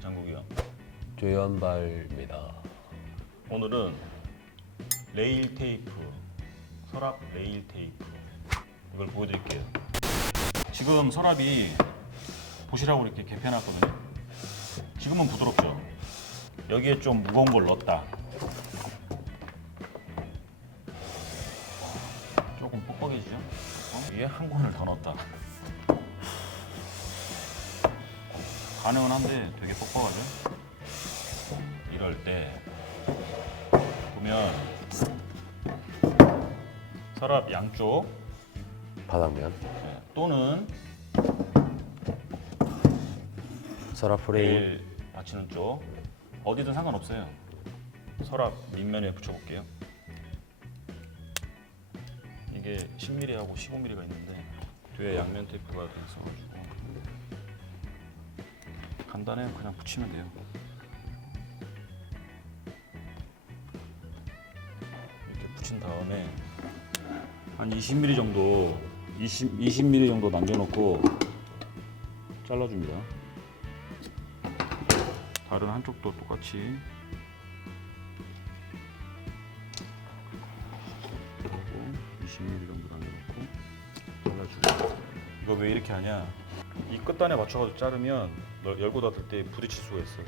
장국이요. 조연발입니다. 오늘은 레일 테이프, 서랍 레일 테이프 이걸 보여드릴게요. 지금 서랍이 보시라고 이렇게 개편했거든요. 지금은 부드럽죠. 여기에 좀 무거운 걸 넣었다. 조금 뻑뻑해지죠? 어? 위에 한 권을 더 넣었다. 가능은 한데 되게 뻑뻑하죠? 이럴 때 보면 서랍 양쪽 바닥면. 네, 또는 서랍 프레임. 레일 받치는 쪽 어디든 상관없어요. 서랍 밑면에 붙여볼게요. 이게 10mm하고 15mm가 있는데 뒤에 양면 테이프가 있어가지고 간단해 그냥 붙이면 돼요. 이렇게 붙인 다음에 한 20mm 정도 20, 20mm 정도 남겨놓고 잘라줍니다. 다른 한쪽도 똑같이 그리고 20mm 정도 남겨놓고 잘라주고 이거 왜 이렇게 하냐? 이 끝단에 맞춰가지고 자르면 열- 열고 닫을 때 부딪힐 수가 있어서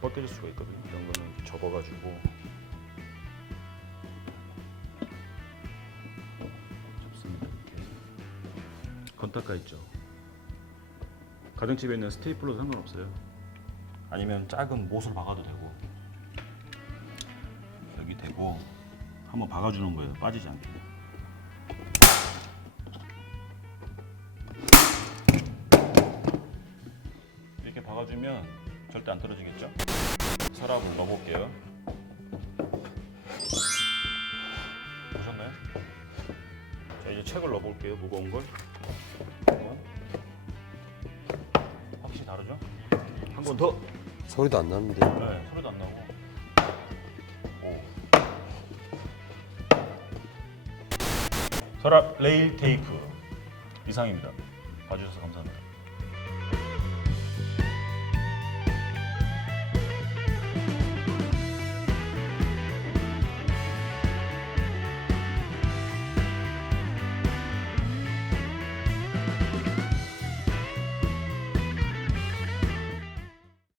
뻗겨질 수가 있거든요. 이런 거는 이렇게 접어가지고. 접습니다. 이렇게. 건딱가 있죠. 가정집에 있는 스테이플러도 상관없어요. 아니면 작은 못을 박아도 되고. 여기 대고 한번 박아주는 거예요. 빠지지 않게 박아주면 절대 안 떨어지겠죠 서랍을 넣어볼게요 보셨나요? 자 이제 책을 넣어볼게요 무거운 걸 어? 확실히 다르죠? 한 번 더 소리도 안 나는데. 네, 소리도 안 나고. 오. 서랍 레일 테이프 이상입니다. 봐주셔서 감사합니다.